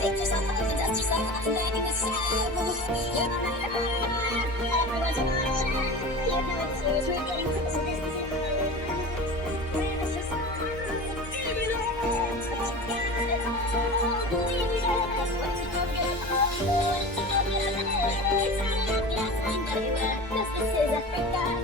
Take yourself off and dust yourself off and back in the saddle. You're not everyone's watching. You know it's yours, we're getting close to this. It's just every last what you got it all. Believe it, what you gonna get all. What you gonna get all. It's not enough, yes, I'm gonna get it. 'Cause this is Africa.